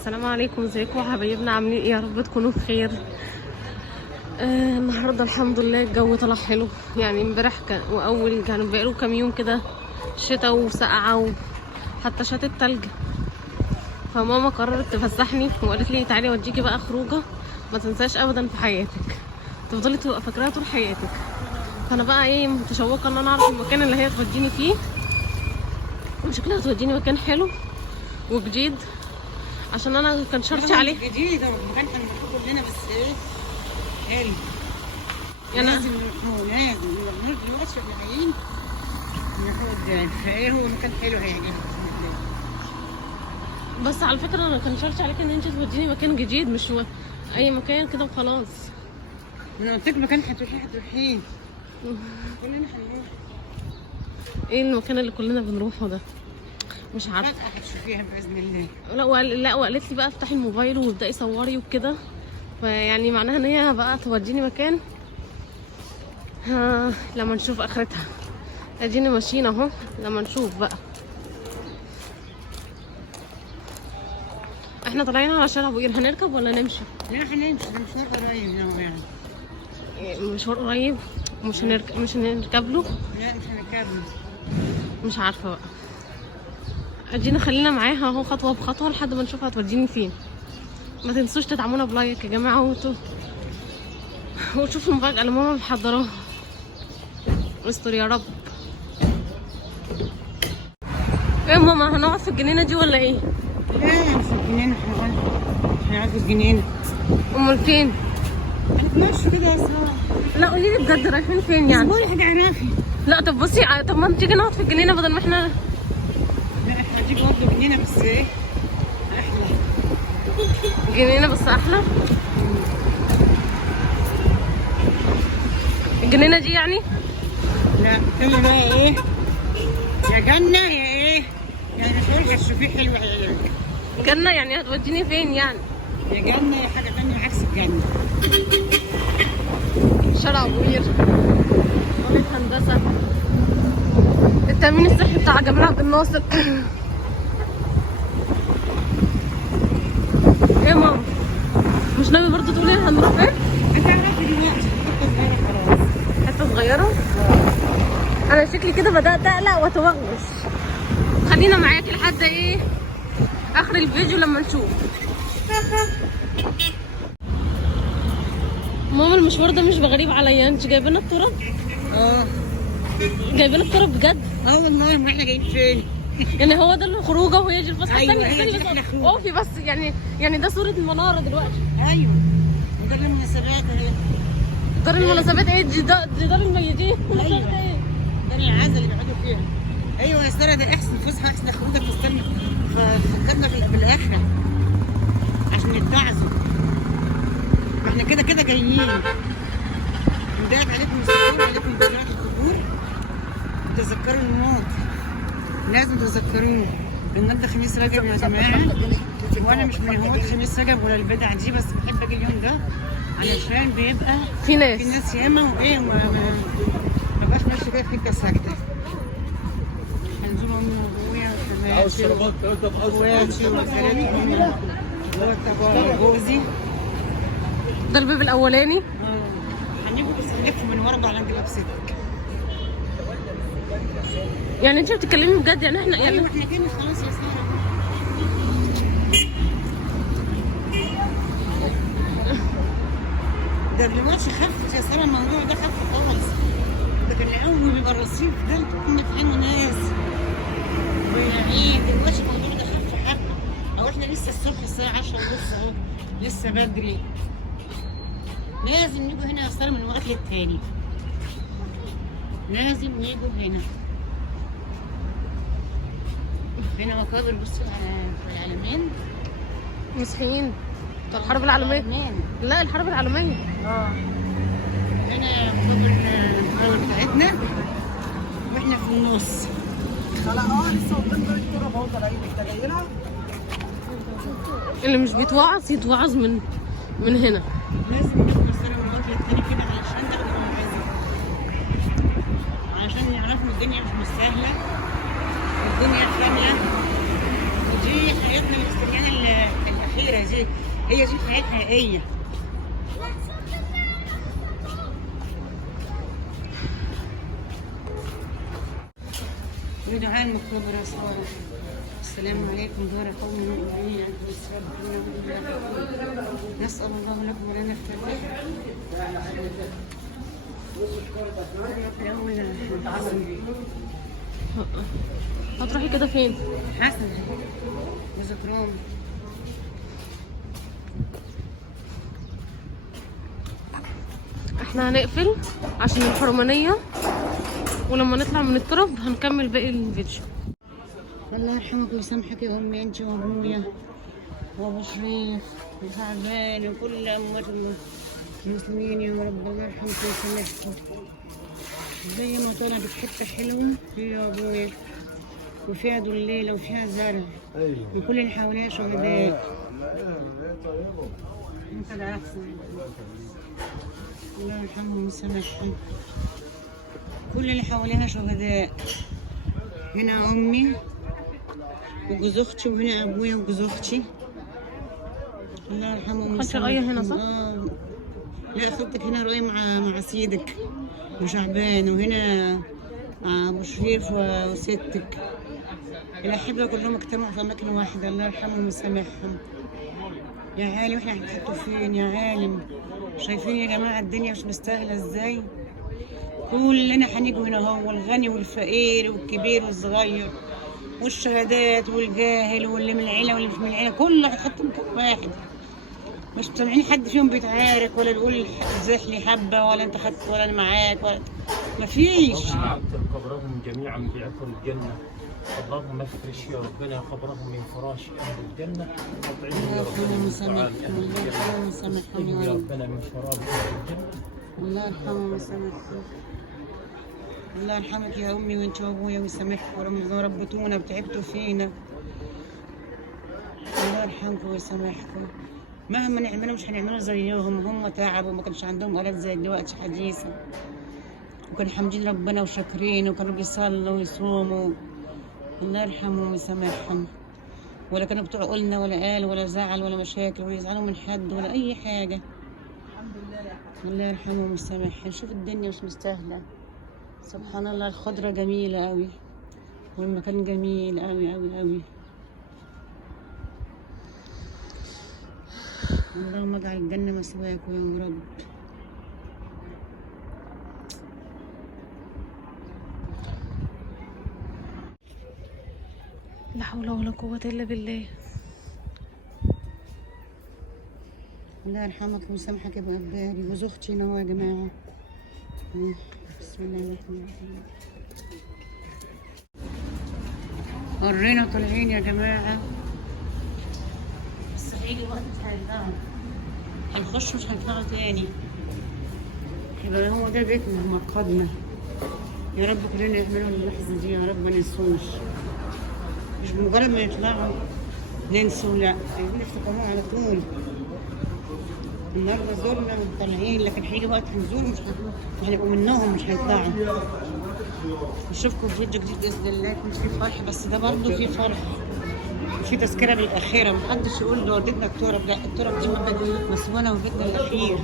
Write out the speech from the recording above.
السلام عليكم، ازيكم حبايبنا؟ عاملين ايه؟ يا رب تكونوا بخير. النهارده الحمد لله الجو طلع حلو، يعني امبارح كان بقاله كام يوم كده شتا وسقعه وحتى شات التلج. فماما قررت تفسحني وقالت لي تعالي اوديكي بقى خروجه ما تنساش ابدا في حياتك، تفضلي تبقى فاكراها طول حياتك. فانا بقى ايه متشوقه ان انا اعرف المكان اللي هي توديني فيه، وشكلها توديني مكان حلو وجديد عشان انا كان شرطي عليه جديد. المكان كان بنروح كلنا بس ايه حلو، يعني لازم نروح دلوقتي واحنا جايين نروح قدام. فايه هو مكان حلو هيعجبك. بس على فكره انا كان شرطي عليك ان انت توديني مكان جديد، مش اي مكان كده وخلاص. انا قلت لك مكان هتروحين كلنا هنروح. ايه المكان اللي كلنا بنروحه ده؟ مش عارفه. فجأة هتشوفيها بإذن الله. لا وقالت لي بقى افتحي الموبايل وابدأي صوري وكده، فيعني معناها ان هي بقى توديني مكان لما نشوف اخرتها. اديني ماشيين اهو لما نشوف بقى. احنا طالعين على شارع ابو قير، هنركب ولا نمشي؟ لا هنمشي، ده مشوار قريب يعني. مشوار قريب مش هنركب له. لا مش هنركب له. مش عارفه بقى. ادينا خلينا معاها اهو خطوه بخطوه لحد ما نشوف هتوديني فين. ما تنسوش تدعمونا بلايك يا جماعه وشوفوا المفاجاه اللي ماما محضراها. استر يا رب. ايه ماما هنقعد في الجنينه دي ولا ايه؟ لا مش الجنينة، هنقعد في الجنينة. امال فين؟ هنتمشى كده يا سارة. لا قولي لي بجد رايحين فين يعني؟ اسبوعي حاجة عنافي. لا طب بصي، طب ما تيجي نقعد في الجنينه بدل ما احنا. لا احنا هنيجي برضه جنينة بس ايه احلى. جنينه بس احلى. الجنينه دي يعني؟ لا كل بقى ايه يا جنة يا ايه، يعني مشوار هتشوفيه حلو هيعجبك. جنه يعني هتوديني فين يعني؟ يا جنة يا حاجة تانية عكس الجنة. شارع ابو قير، كلية هندسة، التأمين الصحي بتاع جمال عبد الناصر. ايه يا ماما؟ مش ناوي برضه تقولي هنروح فين؟ انت عارفة دلوقتي حتة صغيرة خلاص. حتة صغيرة؟ أنا شكلي كده بدأت أقلق وأتوغوش. خلينا معاكي لحد إيه؟ آخر الفيديو لما نشوف. ماما المشوار ده مش غريب عليا، انت جايبينا التراب؟ اه جايبينا التراب بجد؟ اه والله. ما احنا جايين فين؟ يعني هو ده الخروجه وهي دي الفسحه؟ أيوة، استني هي دي بس احلى خروجة. اقفي بس، يعني ده صورة المنارة دلوقتي. ايوه وده المناسبات اهي. دار المناسبات ايه؟ دي دار الميتين. ايوه ده العزا اللي بيقعدوا فيها. ايوه يا ساره، ده احسن فسحه احسن خروجه تستنى. فكرنا بالاخره عشان نتعزوا. ما احنا كده كده جايين. ندعت عليكم الصبور، عليكم بزيارة القبور، وتذكروا الموت. لازم تذكروه. النهارده خميس رجب يا جماعه، وانا مش من هواة خميس رجب ولا البدع دي، بس بحب اجي اليوم ده علشان بيبقى في ناس في ناس ياما وايه ما بقاش ماشي كده في حته ساكته. هنزور امي وابويا وحماتي واخواتي وخالاتي وجوزي. ده الباب الاولاني. هنجيبه بس هنلف من ورا على انجلاب ستك. يعني انت بتتكلمي بجد؟ يعني احنا ايوه احنا جايين خلاص يا ساره. ده دلوقتي خف يا ساره، الموضوع ده خف خالص. ده كان الاول بيبقى الرصيف ده كنا في عينه ناس ويعين. دلوقتي الموضوع ده خف حبه، او احنا لسه الصبح الساعه 10 ونص اهو، لسه بدري. لازم نيجوا هنا يا ساره من وقت للتاني، لازم نيجوا هنا. هنا مقابر، بصوا على العلمين. مسيحيين بتوع الحرب العالميه. لا الحرب العالميه. هنا مقابر بتاعتنا واحنا في النص. لسه قدام طريق التراب اهو طالعين متغيرها. اللي مش بيتوعظ يتوعظ من هنا. لازم ناخد السنه من وقت للتاني كده علشان ناخد المعزه، علشان يعرفوا الدنيا مش سهله، الدنيا فانيه، ودي حياتنا المستنيانه الأخيرة دي، هي دي الحياة الحقيقية. ودعاء المقتبرة صار. السلام عليكم دار قوم مؤمنين أنتم السابقون. نسأل الله لكم ولنا التوفيق. هتروحي كده فين؟ حسن وذكران. احنا هنقفل عشان الحرمانية، ولما نطلع من التراب هنكمل باقي الفيديو. الله يرحمك ويسامحك يا امي انت وابويا وابو شريف وشعبان وكل اموات المسلمين يا رب. الله يرحمك ويسامحكم. زي ما طلعت حته حلوه هي ابويا، وفيها دليله وفيها زرع، وكل اللي حواليها شهداء. انت ده احسن. الله يرحمهم ويسامحهم. كل اللي حواليها شهداء. هنا امي وجوز اختي، وهنا ابويا وجوز اختي. الله يرحمهم. خدت رؤية هنا صح؟ لا خدتك هنا رؤية مع سيدك وشعبان، وهنا مع ابو شريف وستك. الاحبه كلهم اجتمعوا في اماكن واحده. الله يرحمهم ويسامحهم. يا عالم احنا هنتحطوا فين يا عالم؟ شايفين يا جماعه الدنيا مش مستاهله ازاي؟ كلنا هنيجوا هنا اهو، الغني والفقير والكبير والصغير والشهادات والجاهل واللي من العيله واللي مش من العيله، كله هيتحط مكان واحد. مش سامعين حد فيهم بيتعارك ولا بيقول زاح لي حبه ولا انت خدت ولا انا معاك ولا مفيش. قبرهم جميعا بعفو الجنه. اللهم افرش يا ربنا قبرهم من فراش اهل الجنه، واطعمهم يا ربنا من طعام اهل الجنه، يا ربنا من شراب اهل الجنه. الله يرحمهم ويسامحهم. الله يرحمك يا امي وانت وابويا ويسامحكم. لما ربتونا وتعبتوا فينا. الله يرحمكم ويسامحكم. مهما نعمله مش هنعمله زيهم، هم تعبوا وما كانش عندهم آلات زي دلوقتي حديثة، وكانوا حامدين ربنا وشاكرين وكانوا بيصلوا ويصوموا. الله يرحمهم ويسامحهم. ولا كانوا بتوع قلنا ولا قال ولا زعل ولا مشاكل ولا يزعلوا من حد ولا أي حاجة. الله يرحمهم ويسامحهم. شوف الدنيا مش مستاهلة. سبحان الله الخضرة جميلة أوي، والمكان جميل أوي أوي أوي. اللهم اجعل الجنة مثواكم يا رب. لا حول ولا قوة إلا بالله. الله يرحمك ويسامحك يا ابو عباري. جوز اختي هنا اهو يا جماعة. بسم الله الرحمن الرحيم. قرينا طالعين يا جماعة، بس هيجي وقت مش هنرجعوا، هنخش مش هنطلعوا تاني. يبقى هو ده بيتنا مقدنا. يا رب كلنا يعملوا اللحظة دي يا رب، ما ننسوش. مش بمجرد ما يطلعوا ننسوا، لا عايزين نفتكروها على طول. النهارده زورنا وطالعين، لكن هيجي وقت هنزور مش هنبقوا منهم، مش هيطلعوا. نشوفكم في فيديو جديد باذن الله. يكون في فرح، بس ده برضه في فرح، في تذكره بالاخره. محدش يقول ده وديتنا التراب، لا التراب دي مسوانا وبيتنا الاخير.